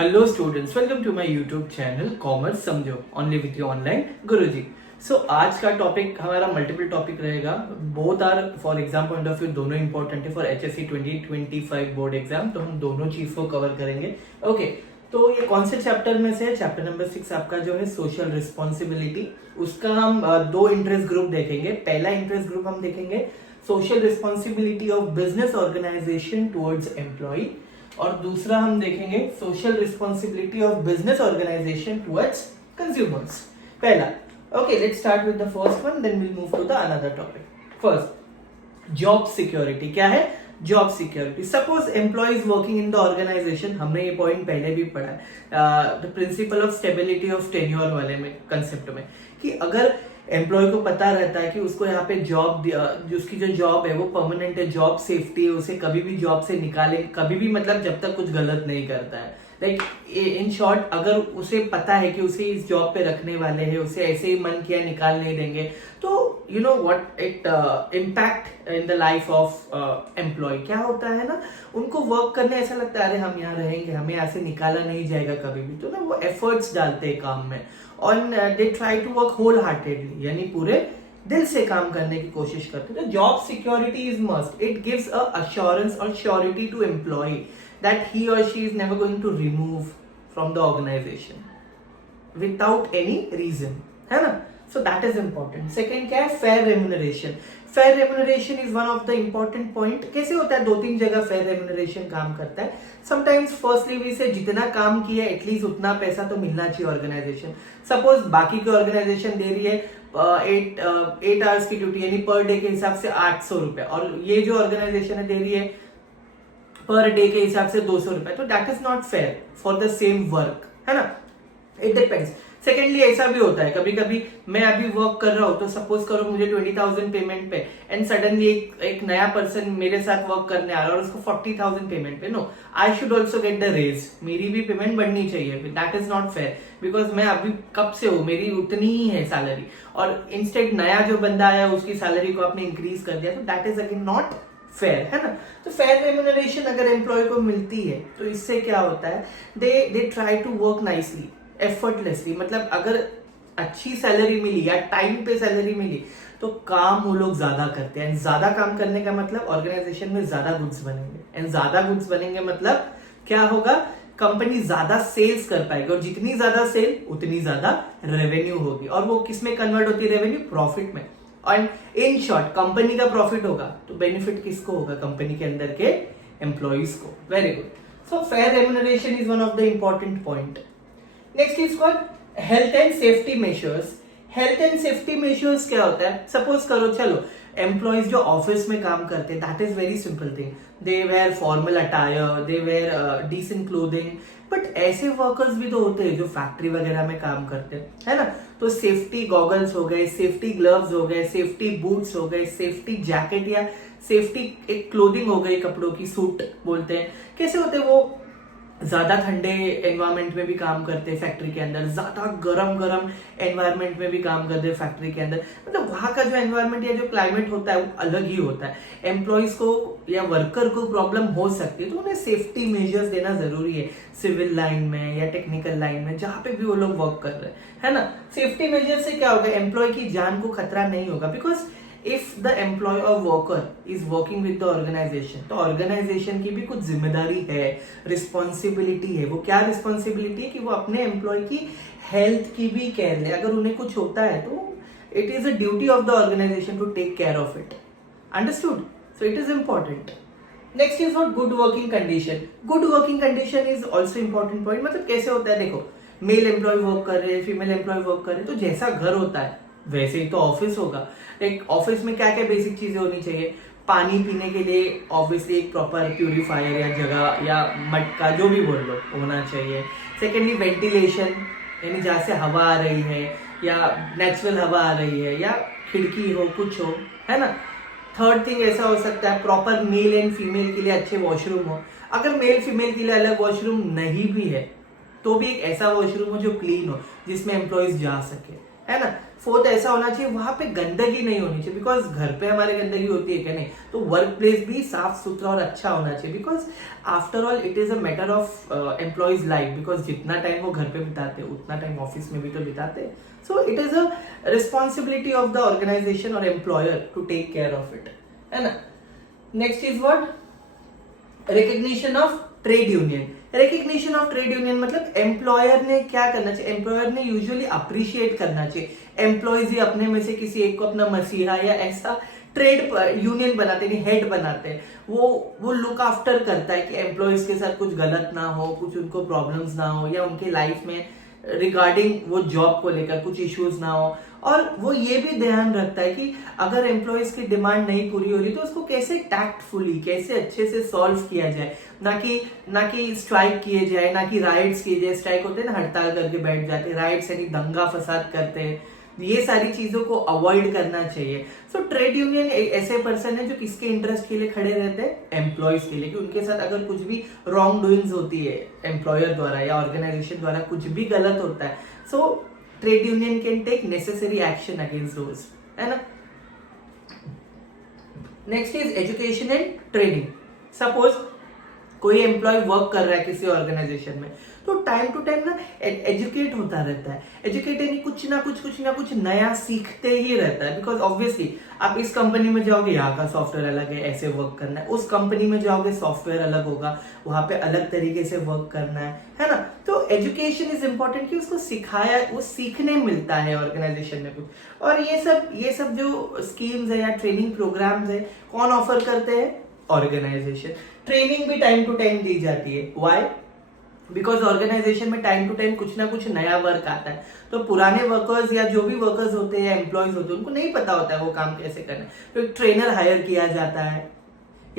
Hello students, welcome to my YouTube channel commerce समझो only with you online गुरुजी। So आज का topic हमारा मल्टीपल टॉपिक रहेगा। Both are for exam point of view दोनों important है फॉर एचएससी 2025 बोर्ड एग्जाम, तो हम दोनों चीज को कवर करेंगे। ओके, तो ये कौन से चैप्टर में से है? चैप्टर नंबर 6 आपका जो है सोशल रिस्पॉन्सिबिलिटी। उसका हम दो इंटरेस्ट ग्रुप देखेंगे। पहला इंटरेस्ट ग्रुप हम देखेंगे social responsibility of business organisation towards employee, और दूसरा हम देखेंगे social responsibility of business organisation towards consumers. पहला, okay, let's start with the first one, then we'll move to the another topic. First, job security. क्या है job security? Suppose employee is working in the organisation, हमने ये point पहले भी पढ़ा है the principle of stability of tenure वाले में कंसेप्ट में, कि अगर एम्प्लॉय को पता रहता है कि उसको यहाँ पे जॉब, उसकी जो जॉब है वो परमानेंट है, जॉब सेफ्टी है, उसे कभी भी जॉब से निकाले, कभी भी मतलब जब तक कुछ गलत नहीं करता है, लाइक इन शॉर्ट, अगर उसे पता है कि उसे इस जॉब पे रखने वाले हैं, उसे ऐसे ही मन किया निकाल नहीं देंगे, तो you know what it impact in the life of employee. क्या होता है ना, उनको वर्क करने ऐसा लगता है अरे हम यहाँ रहेंगे, हमें यहाँ से निकाला नहीं जाएगा कभी भी, तो ना वो एफर्ट्स डालते हैं काम में, और they try to work wholeheartedly, यानी पूरे दिल से काम करने की कोशिश करते हैं। Job security is must, it gives a assurance और surety to employee that he or she is never going to remove from the organization without any reason, है ना? So that is important. Second क्या है? fair remuneration. fair remuneration is one of the important point. कैसे होता है? दो तीन जगह fair remuneration काम करता है। Sometimes firstly we say जितना काम किया एटलीस्ट उतना पैसा तो मिलना चाहिए ऑर्गेनाइजेशन। सपोज बाकी की ऑर्गेनाइजेशन दे रही है 8 आवर्स की ड्यूटी, यानी पर डे के हिसाब से 800 रुपए, और ये जो ऑर्गेनाइजेशन है दे रही है पर डे के हिसाब से 200 रुपए, तो that is not fair for the same work, है ना? It depends. सेकेंडली ऐसा भी होता है कभी कभी, मैं अभी वर्क कर रहा हूं, तो सपोज करो मुझे 20,000 पेमेंट पे, एंड सडनली एक नया पर्सन मेरे साथ वर्क करने आ रहा है और उसको 40,000 पेमेंट पे। No, I should also get the raise, मेरी भी पेमेंट बढ़नी चाहिए। That is not fair, because मैं अभी कब से हूं, मेरी उतनी ही है सैलरी, और इंस्टेड नया जो बंदा आया उसकी सैलरी को आपने इंक्रीज कर दिया, तो that is again not fair, है ना? तो फेयर रेम्यूनरेशन अगर एम्प्लॉय को मिलती है तो इससे क्या होता है, they try to work nicely, effortlessly, मतलब अगर अच्छी सैलरी मिली या टाइम पे सैलरी मिली तो काम वो लोग ज्यादा करते हैं। ज्यादा काम करने का मतलब ऑर्गेनाइजेशन में ज्यादा गुड्स बनेंगे, एंड ज्यादा गुड्स बनेंगे मतलब क्या होगा, कंपनी ज्यादा सेल्स कर पाएगी, और जितनी ज्यादा सेल उतनी ज्यादा रेवेन्यू होगी, और वो किस में कन्वर्ट होती है? रेवेन्यू, प्रॉफिट में। और इन शॉर्ट कंपनी का प्रॉफिट होगा तो बेनिफिट किसको होगा? कंपनी के अंदर के एम्प्लॉइज को। Very good. So fair remuneration is one of the important point. Next is called health and safety measures. Health and safety measures क्या होता है? सपोज करो, चलो एम्प्लॉइज जो ऑफिस में काम करते हैं, that is very simple thing, they wear formal attire, they wear decent clothing, but ऐसे वर्कर्स भी तो होते हैं जो फैक्ट्री वगैरह में काम करते हैं, है ना? तो सेफ्टी गॉगल्स हो गए, सेफ्टी ग्लव्स हो गए, सेफ्टी बूट्स हो गए, सेफ्टी जैकेट या सेफ्टी एक क्लोथिंग हो गई, कपड़ों की, सूट बोलते हैं। कैसे होते हैं? वो ज्यादा ठंडे एनवायरमेंट में भी काम करते हैं फैक्ट्री के अंदर, ज्यादा गरम एनवायरमेंट में भी काम करते हैं फैक्ट्री के अंदर, मतलब वहां का जो एनवायरमेंट या जो क्लाइमेट होता है वो अलग ही होता है। एम्प्लॉइज को या वर्कर को प्रॉब्लम हो सकती है, तो उन्हें सेफ्टी मेजर्स देना जरूरी है, सिविल लाइन में या टेक्निकल लाइन में, जहां पे भी वो लोग वर्क कर रहे हैं, है ना? सेफ्टी मेजर से क्या होगा? एम्प्लॉय की जान को खतरा नहीं होगा, because if the employee or worker is working with the organisation, तो ऑर्गेनाइजेशन की भी कुछ जिम्मेदारी है, रिस्पॉन्सिबिलिटी है। वो क्या रिस्पॉन्सिबिलिटी है? कि वो अपने एम्प्लॉय की हेल्थ की भी केयर ले। अगर उन्हें कुछ होता है तो it is a duty of the organisation to take care of it. Understood? So it is important. Next is what? Good working condition. Good working condition is also important point. मतलब कैसे होता है? देखो, मेल एम्प्लॉय वर्क कर रहे हैं, female employ work कर रहे हैं, तो जैसा घर होता है वैसे ही तो ऑफिस होगा। एक ऑफिस में क्या क्या बेसिक चीजें होनी चाहिए? पानी पीने के लिए ऑब्वियसली एक प्रॉपर प्यूरिफायर या जगह या मटका, जो भी बोल लो, होना चाहिए। सेकेंडली वेंटिलेशन, यानी जहाँ से हवा आ रही है या नेचुरल हवा आ रही है, या खिड़की हो, कुछ हो, है ना? थर्ड थिंग ऐसा हो सकता है प्रॉपर मेल एंड फीमेल के लिए अच्छे वॉशरूम हो। अगर मेल फीमेल के लिए अलग वॉशरूम नहीं भी है तो भी एक ऐसा वॉशरूम हो जो क्लीन हो, जिसमें एम्प्लॉइज जा सके, है ना। फोर्थ ऐसा होना चाहिए वहां पे गंदगी नहीं होनी चाहिए, बिकॉज घर पे हमारे गंदगी होती है क्या, नहीं, तो वर्क प्लेस भी साफ सुथरा और अच्छा होना चाहिए, because after all it is a matter of employees life, because जितना टाइम वो घर पे बिताते उतना टाइम ऑफिस में भी तो बिताते। So it is a responsibility of the organisation और employer to take care of it, है ना। Next is what, recognition of trade union. Recognition of trade union मतलब एम्प्लॉयर ने क्या करना चाहिए, एम्प्लॉयर ने यूजुअली अप्रिशिएट करना चाहिए। एम्प्लॉयज ही अपने में से किसी एक को अपना मसीहा या ऐसा ट्रेड यूनियन बनाते नहीं, हेड बनाते हैं, वो लुक आफ्टर करता है कि एम्प्लॉयज के साथ कुछ गलत ना हो, कुछ उनको प्रॉब्लम्स ना हो, या उनके लाइफ में रिगार्डिंग वो जॉब को लेकर कुछ इश्यूज ना हो। और वो ये भी ध्यान रखता है कि अगर एम्प्लॉयज की डिमांड नहीं पूरी हो रही तो उसको कैसे टैक्टफुली, कैसे अच्छे से सॉल्व किया जाए, ना कि स्ट्राइक किए जाए, ना कि राइट्स किए जाए। स्ट्राइक होते हैं ना, हड़ताल करके बैठ जाते, राइट्स यानी दंगा फसाद करते हैं, ये सारी चीजों को अवॉइड करना चाहिए। सो ट्रेड यूनियन ऐसे पर्सन है जो किसके इंटरेस्ट के लिए खड़े रहते हैं, एम्प्लॉयज के लिए, कि उनके साथ अगर कुछ भी रॉन्ग डूइंग्स होती है एम्प्लॉयर द्वारा या ऑर्गेनाइजेशन द्वारा कुछ भी गलत होता है, so trade union can take necessary action against those, है ना। Next is education and training. Suppose कोई एम्प्लॉय वर्क कर रहा है किसी ऑर्गेनाइजेशन में, तो टाइम टू टाइम ना एजुकेट होता रहता है। एजुकेट यानी कुछ ना कुछ नया सीखते ही रहता है, बिकॉज ऑब्वियसली आप इस कंपनी में जाओगे, यहाँ का सॉफ्टवेयर अलग है, ऐसे वर्क करना है। उस कंपनी में जाओगे, सॉफ्टवेयर अलग होगा, वहां पे अलग तरीके से वर्क करना है ना। तो एजुकेशन इज इंपॉर्टेंट कि उसको सिखाया, वो सीखने मिलता है ऑर्गेनाइजेशन में कुछ। और ये सब जो स्कीम्स है या ट्रेनिंग प्रोग्राम्स है, कौन ऑफर करते हैं, ऑर्गेनाइजेशन। ट्रेनिंग भी टाइम टू टाइम दी जाती है, व्हाई, बिकॉज ऑर्गेनाइजेशन में टाइम टू टाइम कुछ ना कुछ नया वर्क आता है, तो पुराने वर्कर्स या जो भी वर्कर्स होते हैं या एम्प्लॉयज होते हैं उनको नहीं पता होता है वो काम कैसे करना है, तो एक ट्रेनर हायर किया जाता है,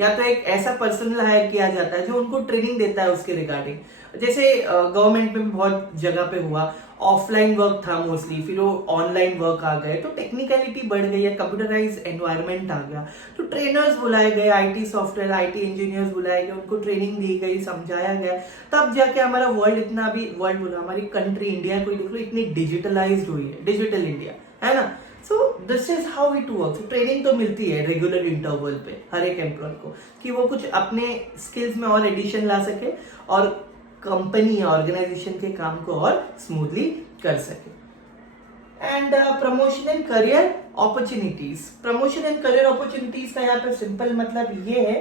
या तो एक ऐसा पर्सनल हायर किया जाता है जो उनको ट्रेनिंग देता है उसके रिगार्डिंग। जैसे गवर्नमेंट में बहुत जगह पे हुआ, ऑफलाइन वर्क था मोस्टली, फिर वो ऑनलाइन वर्क आ गए, तो टेक्निकलिटी बढ़ गई है, कंप्यूटराइज एनवायरनमेंट आ गया, तो ट्रेनर्स बुलाए गए, आईटी सॉफ्टवेयर, आईटी इंजीनियर्स बुलाए गए, उनको ट्रेनिंग दी गई, समझाया गया, तब जाके हमारा वर्ल्ड इतना भी, वर्ल्ड बोला, हमारी कंट्री इंडिया को देख लो, इतनी डिजिटलाइज्ड हुई है, डिजिटल इंडिया, है ना। So this is how it works. Training तो मिलती है रेगुलर इंटरवल पे हर एक एम्प्लॉय को, कि वो कुछ अपने स्किल्स में और एडिशन ला सके और कंपनी या ऑर्गेनाइजेशन के काम को और स्मूथली कर सके। And promotion and career opportunities. Promotion and career opportunities का यहाँ पे सिंपल मतलब ये है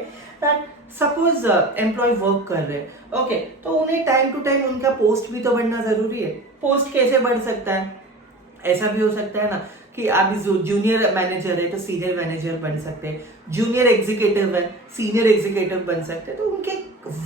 दैट सपोज एम्प्लॉय वर्क कर रहे हैं, ओके, तो उन्हें टाइम टू टाइम उनका पोस्ट भी तो बढ़ना जरूरी है। पोस्ट कैसे बढ़ सकता है, ऐसा भी हो सकता है ना कि आप जूनियर मैनेजर है तो सीनियर मैनेजर बन सकते हैं, जूनियर एग्जीक्यूटिव है सीनियर एग्जीक्यूटिव बन सकते हैं। तो उनके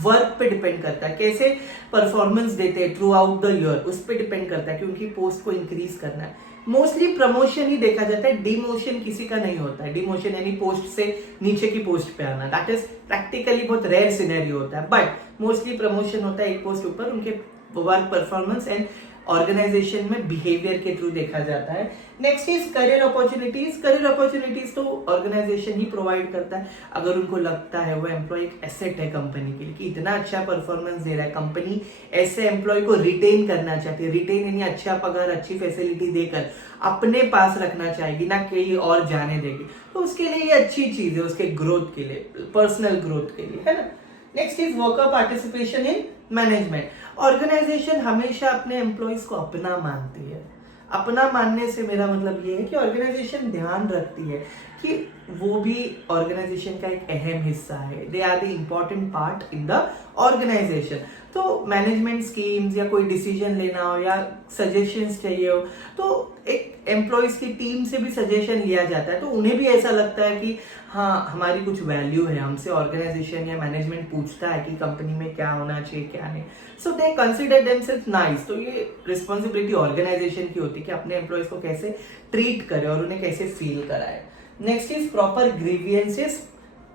वर्क पे डिपेंड करता है, कैसे परफॉर्मेंस देते हैं थ्रू आउट द ईयर, उस पर डिपेंड करता है कि उनकी पोस्ट को इंक्रीज करना है। मोस्टली प्रमोशन ही देखा जाता है, डिमोशन किसी का नहीं होता है। डिमोशन यानी पोस्ट से नीचे की पोस्ट पे आना, दैट इज प्रैक्टिकली बहुत रेयर सिनेरियो होता है, बट मोस्टली प्रमोशन होता है एक पोस्ट ऊपर, उनके वर्क परफॉर्मेंस एंड ऑर्गेनाइजेशन में बिहेवियर के थ्रू देखा जाता है। Next is career opportunities. Career opportunities तो ऑर्गेनाइजेशन ही प्रोवाइड करता है, अगर उनको लगता है वो एम्प्लॉय एक एसेट है कंपनी के लिए, कि इतना अच्छा परफॉर्मेंस दे रहा है, कंपनी ऐसे एम्प्लॉय को रिटेन करना चाहती है। रिटेन यानी अच्छा पगार, अच्छी फैसिलिटी देकर अपने पास रखना चाहेगी, ना कहीं और जाने देगी, तो उसके लिए ये अच्छी चीज है, उसके ग्रोथ के लिए, पर्सनल ग्रोथ के लिए, है ना। Next is worker participation in management. Organisation हमेशा अपने एम्प्लॉयज को अपना मानती है। अपना मानने से मेरा मतलब ये है कि ऑर्गेनाइजेशन ध्यान रखती है कि वो भी ऑर्गेनाइजेशन का एक अहम हिस्सा है, they are the important part in the organisation. तो मैनेजमेंट स्कीम्स या कोई डिसीजन लेना हो या सजेशंस चाहिए हो, तो एक एम्प्लॉयज की टीम से भी सजेशन लिया जाता है, तो उन्हें भी ऐसा लगता है कि हाँ हमारी कुछ वैल्यू है, हमसे ऑर्गेनाइजेशन या मैनेजमेंट पूछता है कि कंपनी में क्या होना चाहिए क्या नहीं, सो दे कंसिडर देमसेल्फ नाइस। तो ये रिस्पॉन्सिबिलिटी ऑर्गेनाइजेशन की होती है कि अपने एम्प्लॉयज को कैसे ट्रीट करे और उन्हें कैसे फील कराए। Next is proper grievances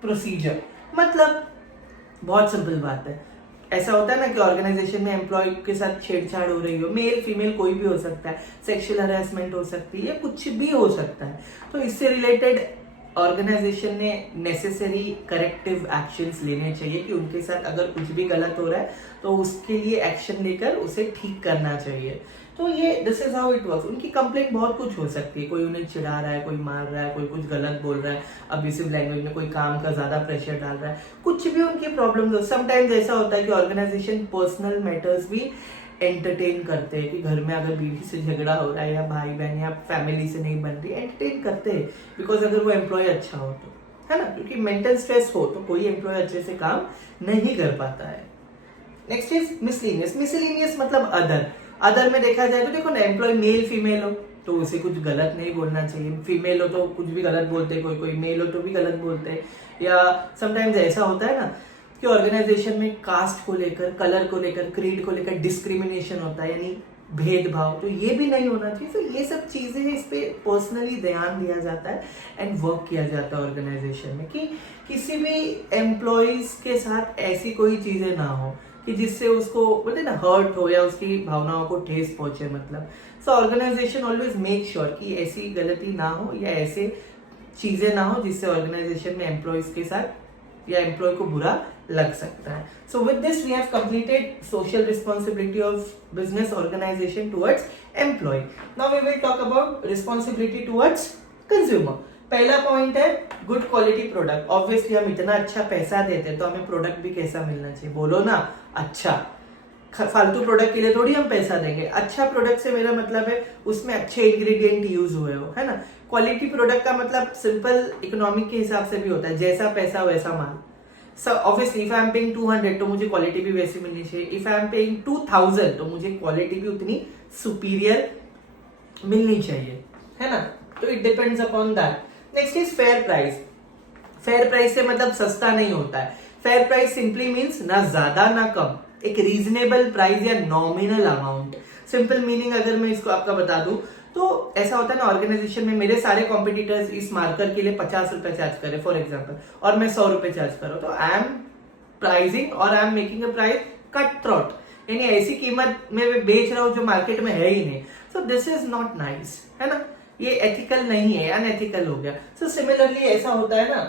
procedure. मतलब बहुत सिंपल बात है, ऐसा होता है ना कि ऑर्गेनाइजेशन में एम्प्लॉय के साथ छेड़छाड़ हो रही हो, मेल फीमेल कोई भी हो सकता है, सेक्सुअल हरासमेंट हो सकती है या कुछ भी हो सकता है, तो इससे रिलेटेड ऑर्गेनाइजेशन ने नेसेसरी करेक्टिव एक्शंस लेने चाहिए कि उनके साथ अगर कुछ भी गलत हो रहा है तो उसके लिए एक्शन लेकर उसे ठीक करना चाहिए। तो ये this is how it works. उनकी कंप्लेंट बहुत कुछ हो सकती है, कोई उन्हें चिढ़ा रहा है, कोई मार रहा है, कोई कुछ गलत बोल रहा है, अब्यूसिव लैंग्वेज में कोई काम का ज्यादा प्रेशर डाल रहा है, कुछ भी उनकी प्रॉब्लम हो। समटाइम्स ऐसा होता है कि ऑर्गेनाइजेशन पर्सनल मैटर्स भी एंटरटेन करते हैं, कि घर में अगर बीवी से झगड़ा हो रहा है या भाई बहन या फैमिली से नहीं बन रही, एंटरटेन करते हैं बिकॉज अगर वो एम्प्लॉय अच्छा हो तो, है ना, क्योंकि मेंटल स्ट्रेस हो तो कोई एम्प्लॉय अच्छे से काम नहीं कर पाता है। Next is miscellaneous. मिसलिनियस मतलब अदर। अदर में देखा जाए तो देखो ना, एम्प्लॉय मेल फीमेल हो तो उसे कुछ गलत नहीं बोलना चाहिए, फीमेल हो तो कुछ भी गलत बोलते हैं, कोई कोई मेल हो तो भी गलत बोलते हैं। या समटाइम्स ऐसा होता है ना कि ऑर्गेनाइजेशन में कास्ट को लेकर, कलर को लेकर, क्रीड को लेकर डिस्क्रिमिनेशन होता है, यानी भेदभाव, तो ये भी नहीं होना चाहिए। तो ये सब चीजें इस पे पर्सनली ध्यान दिया जाता है एंड वर्क किया जाता है ऑर्गेनाइजेशन में, कि किसी भी एम्प्लॉयज के साथ ऐसी कोई चीजें ना हो कि जिससे उसको बोलते ना हर्ट हो या उसकी भावनाओं को ठेस पहुंचे। मतलब सो ऑर्गेनाइजेशन ऑलवेज मेक श्योर कि ऐसी गलती ना हो या ऐसे चीजें ना हो जिससे ऑर्गेनाइजेशन में एम्प्लॉयज के साथ या एम्प्लॉय को बुरा लग सकता है। So with this we have completed social responsibility of business organisation towards employee. Now we will talk about responsibility towards consumer. पहला पॉइंट है गुड क्वालिटी प्रोडक्ट। ऑब्वियसली हम इतना अच्छा पैसा देते हैं तो हमें प्रोडक्ट भी कैसा मिलना चाहिए, बोलो ना, अच्छा। फालतू प्रोडक्ट के लिए थोड़ी हम पैसा देंगे। अच्छा प्रोडक्ट से मेरा मतलब है उसमें अच्छे इंग्रेडिएंट यूज हुए हो, है ना। क्वालिटी प्रोडक्ट का मतलब सिंपल इकोनॉमिक के हिसाब से भी होता है, जैसा पैसा वैसा माल। So obviously if I am paying 200 तो मुझे क्वालिटी भी वैसी मिलनी चाहिए, इफ आई एम पेइंग 2000 तो मुझे क्वालिटी भी उतनी सुपीरियर मिलनी चाहिए, है ना। तो it depends upon that. Next is fair price. Fair price से मतलब सस्ता नहीं होता है। फेयर प्राइस सिंपली मीन्स ना ज्यादा ना कम, एक रीजनेबल प्राइस या नॉमिनल अमाउंट। सिंपल मीनिंग अगर मैं इसको आपका बता दूं तो ऐसा होता है ना, ऑर्गेनाइजेशन में मेरे सारे कॉम्पिटिटर्स इस मार्कर के लिए 50 रुपए चार्ज करे फॉर एग्जाम्पल, और मैं 100 रुपए चार्ज कर रहा हूं, तो आई एम प्राइसिंग और I am making a price cut throat, यानी ऐसी कीमत में मैं बेच रहा हूं जो मार्केट में है ही नहीं। So this is not nice, है ना, ये एथिकल नहीं है, अनएथिकल हो गया। सो सिमिलरली ऐसा होता है ना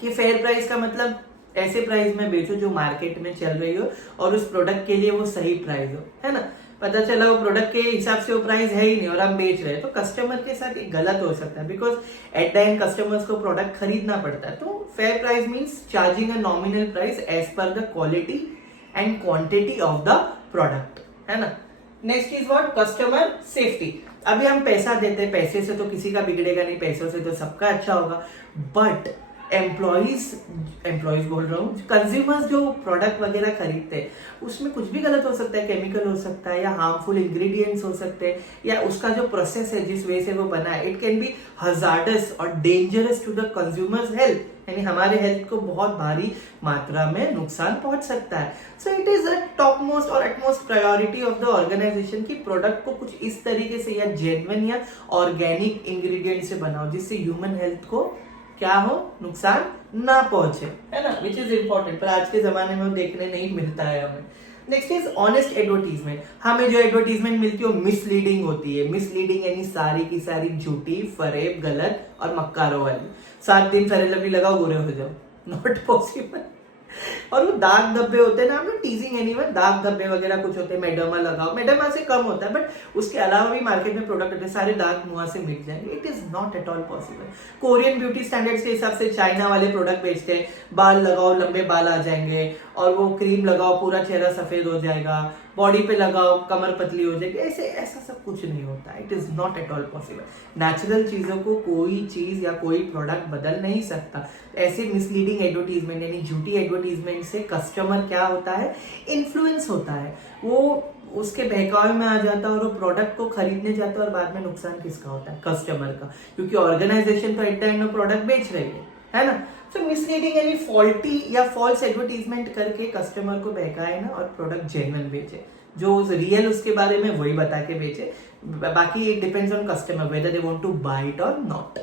कि फेयर प्राइस का मतलब ऐसे प्राइस में बेचो जो मार्केट में चल रही हो और उस प्रोडक्ट के लिए वो सही प्राइस हो, है ना। पता चला वो प्रोडक्ट के हिसाब से वो प्राइस है ही नहीं और हम बेच रहे हैं, तो कस्टमर के साथ एक गलत हो सकता है, because at the end customers को प्रोडक्ट खरीदना पड़ता है। तो fair price means charging a nominal price as per the quality and quantity of the product, है ना। Next is what, customer safety. अभी हम पैसा देते हैं, पैसे से तो किसी का बिगड़ेगा नहीं, पैसों से तो सबका अच्छा होगा, बट एम्प्लॉयज बोल रहा हूँ, कंज्यूमर्स जो प्रोडक्ट वगैरह खरीदते हैं उसमें कुछ भी गलत हो सकता है, केमिकल हो सकता है या हार्मफुल इंग्रेडिएंट्स हो सकते हैं, या उसका जो प्रोसेस है जिस वे से वो बना है, इट कैन बी हजार्डस और dangerous to the consumer's health, यानी हमारे हेल्थ को बहुत भारी मात्रा में नुकसान पहुंच सकता है। So it is a top most और utmost priority of the organisation की प्रोडक्ट को कुछ इस तरीके से या जेन्युइन या ऑर्गेनिक इंग्रेडिएंट से बनाओ जिससे ह्यूमन हेल्थ को क्या हो, नुकसान ना पहुंचे, है ना, विच इज इंपॉर्टेंट। पर आज के जमाने में वो देखने नहीं मिलता है हमें। Next is honest advertisement. हमें जो एडवर्टीजमेंट मिलती है वो मिसलीडिंग होती है। मिसलीडिंग यानी सारी की सारी झूठी, फरेब, गलत और मक्कारों वाली। 7 दिन फेयर लवली लगाओ गोरे हो जाओ, नॉट पॉसिबल। और वो दाग धब्बे होते हैं ना, हम लोग टीजिंग एनीवन, दाग धब्बे वगैरह कुछ होते हैं, मेडर्मा लगाओ, मेडर्मा से कम होता है बट उसके अलावा भी मार्केट में प्रोडक्ट होते हैं, सारे दाग मुंह से मिट जाएंगे। It is not at all possible. Korean beauty standards के हिसाब से चाइना वाले प्रोडक्ट बेचते हैं, बाल लगाओ लंबे बाल आ जाएंगे, और वो क्रीम लगाओ पूरा चेहरा सफेद हो जाएगा, बॉडी पे लगाओ कमर पतली हो जाएगी, ऐसे ऐसा सब कुछ नहीं होता। It is not at all possible. Natural चीजों को कोई चीज या कोई प्रोडक्ट बदल नहीं सकता। ऐसे मिसलीडिंग एडवर्टीजमेंट यानी झूठी एडवर्टीजमेंट से कस्टमर क्या होता है, इन्फ्लुएंस होता है, वो उसके बहकावे में आ जाता है और वो प्रोडक्ट को खरीदने जाता है, और बाद में नुकसान किसका होता है, कस्टमर का, क्योंकि ऑर्गेनाइजेशन तो एट द एंड प्रोडक्ट बेच रही है ना। तो मिसलीडिंग यानी फॉल्टी या फॉल्स एडवर्टीजमेंट करके कस्टमर को बहकाए ना और प्रोडक्ट जेन्युइन बेचे, जो रियल उसके बारे में वही बता के बेचे। बाकी it depends on customer whether they want to buy it और not.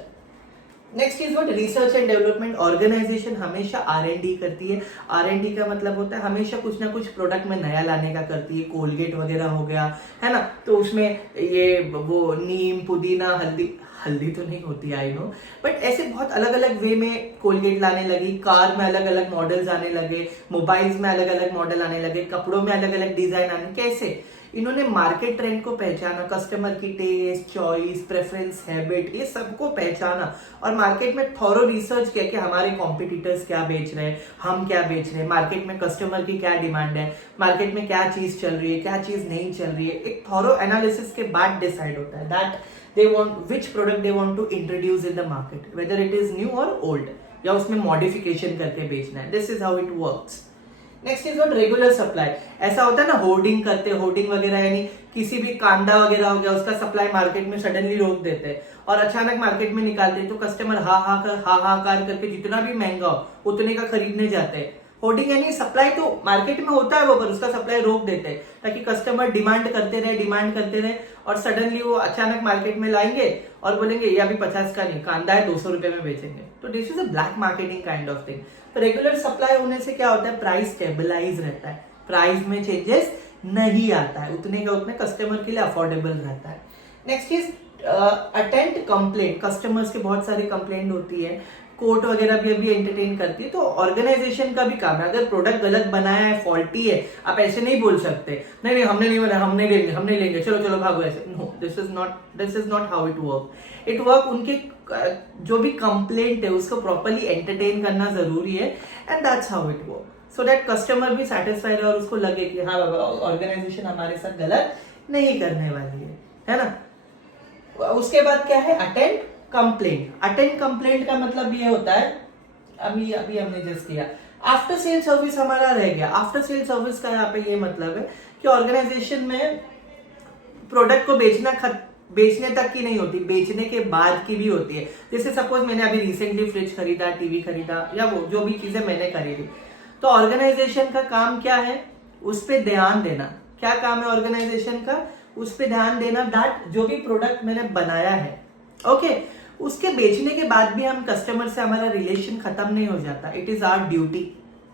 Next is what, research and development. Organisation हमेशा R&D करती है। R&D का मतलब होता है हमेशा कुछ ना कुछ प्रोडक्ट में नया लाने का करती है। कोलगेट वगैरह हो गया, है ना, तो उसमें ये वो नीम, पुदीना, हल्दी, हल्दी तो नहीं होती आई नो, बट ऐसे बहुत अलग अलग वे में कोलगेट लाने लगी, कार में अलग अलग मॉडल्स आने लगे, मोबाइल्स में अलग अलग मॉडल आने लगे, कपड़ों में अलग अलग डिजाइन आने, कैसे इन्होंने मार्केट ट्रेंड को पहचाना, कस्टमर की टेस्ट, चॉइस, प्रेफरेंस, हैबिट, ये सबको पहचाना और मार्केट में थॉरो रिसर्च किया कि हमारे कॉम्पिटिटर्स क्या बेच रहे हैं, हम क्या बेच रहे हैं, मार्केट में कस्टमर की क्या डिमांड है, मार्केट में क्या चीज चल रही है, क्या चीज नहीं चल रही है। एक थॉरो एनालिसिस के बाद डिसाइड होता है that they want which product they want to introduce in the market, whether it is new or old, या उसमें मॉडिफिकेशन करके बेचना है। This is how it works. Next is what regular supply. ऐसा होता है ना, होर्डिंग करते, होर्डिंग वगैरह, यानी किसी भी कांदा वगैरह हो गया उसका सप्लाई मार्केट में सडनली रोक देते हैं और अचानक मार्केट में निकालते हैं, तो कस्टमर हाहाकार करके जितना भी महंगा हो उतने का खरीदने जाते हैं। होर्डिंग यानी सप्लाई तो मार्केट में होता है वो, पर उसका सप्लाई रोक देते हैं ताकि कस्टमर डिमांड करते रहे और सडनली वो अचानक मार्केट में लाएंगे और बोलेंगे ये अभी 50 का नहीं, कांदा है 200 रुपए में बेचेंगे। तो this is a black marketing kind of thing. तो रेगुलर सप्लाई होने से क्या होता है, प्राइस स्टेबलाइज रहता है, प्राइस में चेंजेस नहीं आता है, उतने का उतने कस्टमर के लिए अफोर्डेबल रहता है। Next is attend complaint. Customers के बहुत सारी कंप्लेंट होती है, कोर्ट वगैरह भी अभी एंटरटेन करती है, तो ऑर्गेनाइजेशन का भी काम है। अगर प्रोडक्ट गलत बनाया है, फॉल्टी है, आप ऐसे नहीं बोल सकते नहीं हमने नहीं बनाया, हम नहीं लेंगे, चलो भागो ऐसे। No, this is not how it work. It work उनके जो भी कंप्लेंट है उसको प्रॉपरली एंटरटेन करना जरूरी है, and that's how it work, so that customer भी सेटिस्फाइड और उसको लगे कि हाँ बाबा ऑर्गेनाइजेशन हमारे साथ गलत नहीं करने वाली है ना। उसके बाद क्या है, अटेंड कंप्लेंट। अटेंड कंप्लेंट का मतलब ये होता है, अभी हमने जस्ट किया, आफ्टर सेल सर्विस हमारा रह गया। आफ्टर सेल सर्विस का यहाँ पे ये मतलब है कि ऑर्गेनाइजेशन में प्रोडक्ट को बेचने तक की नहीं होती, बेचने के बाद की भी होती है। जैसे सपोज मैंने अभी रिसेंटली फ्रिज खरीदा, टीवी खरीदा, या वो जो भी चीजें मैंने खरीदी, तो ऑर्गेनाइजेशन का काम क्या है, उस पर ध्यान देना। क्या काम है ऑर्गेनाइजेशन का, उस पर ध्यान देना दैट जो भी प्रोडक्ट मैंने बनाया है, ओके, उसके बेचने के बाद भी हम कस्टमर से हमारा रिलेशन खत्म नहीं हो जाता। It is our duty.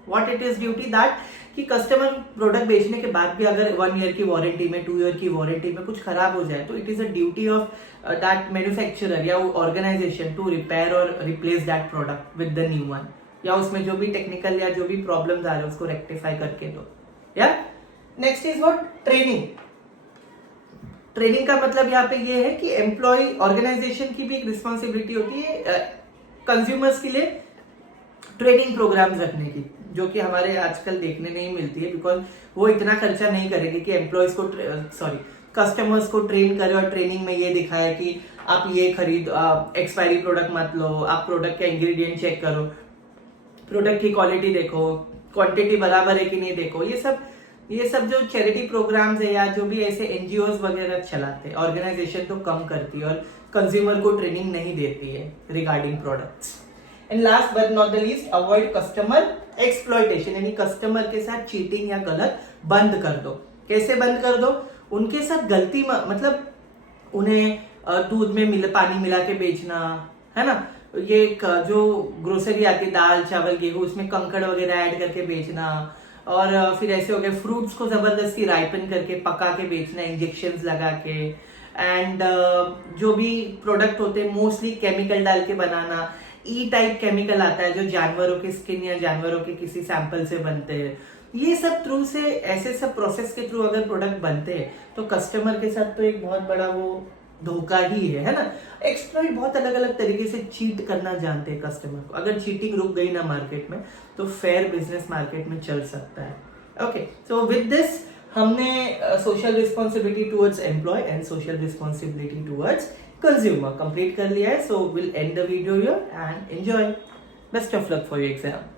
What it is duty, that कि कस्टमर प्रोडक्ट बेचने के बाद भी अगर 1 ईयर की वारंटी में, 2 ईयर की वारंटी में कुछ खराब हो जाए, तो it is a duty of that manufacturer या ऑर्गेनाइजेशन टू रिपेयर और replace that product with the new one, या उसमें जो भी टेक्निकल या जो भी प्रॉब्लम्स आ रहे हैं उसको रेक्टिफाई करके दो। या next is what, training. Training का मतलब यहाँ पे ये है कि एम्प्लॉय, ऑर्गेनाइजेशन की भी एक रिस्पॉन्सिबिलिटी होती है कंज्यूमर्स के लिए ट्रेनिंग प्रोग्राम्स रखने की, जो कि हमारे आजकल देखने नहीं मिलती है, बिकॉज वो इतना खर्चा नहीं करेगी कि एम्प्लॉयज को कस्टमर्स को ट्रेन करे और ट्रेनिंग में ये दिखाए कि आप ये खरीद, एक्सपायरी प्रोडक्ट मत लो, आप प्रोडक्ट का इंग्रेडिएंट चेक करो, प्रोडक्ट की क्वालिटी देखो, क्वांटिटी बराबर है कि नहीं देखो। ये सब जो चैरिटी प्रोग्राम्स है या जो भी ऐसे एनजीओज वगैरह चलाते हैं, ऑर्गेनाइजेशन तो कम करती है और कंज्यूमर को ट्रेनिंग नहीं देती है regarding products. And last but not the least, avoid customer exploitation, यानी कस्टमर के साथ चीटिंग या गलत बंद कर दो। कैसे बंद कर दो, उनके साथ गलती मतलब उन्हें दूध में पानी मिला के बेचना, है ना, ये जो ग्रोसरी आती है, दाल चावल गेहूं, उसमें कंकड़ वगैरह ऐड करके बेचना, और फिर ऐसे हो गए फ्रूट्स को जबरदस्ती राइपन करके पका के बेचना, इंजेक्शंस लगा के, एंड जो भी प्रोडक्ट होते हैं मोस्टली केमिकल डाल के बनाना। ई टाइप केमिकल आता है जो जानवरों के स्किन या जानवरों के किसी सैंपल से बनते हैं। ये सब थ्रू से, ऐसे सब प्रोसेस के थ्रू अगर प्रोडक्ट बनते हैं तो कस्टमर के साथ तो एक बहुत बड़ा वो धोखा ही है ना। एक्सप्लॉइट बहुत अलग अलग तरीके से चीट करना जानते हैं कस्टमर को। अगर चीटिंग रुक गई ना मार्केट में, तो फेयर बिजनेस मार्केट में चल सकता है। ओके, सो विद दिस हमने social responsibility towards employee and social responsibility towards consumer complete कर लिया है। So will end the video here and enjoy. Best of luck for your exam.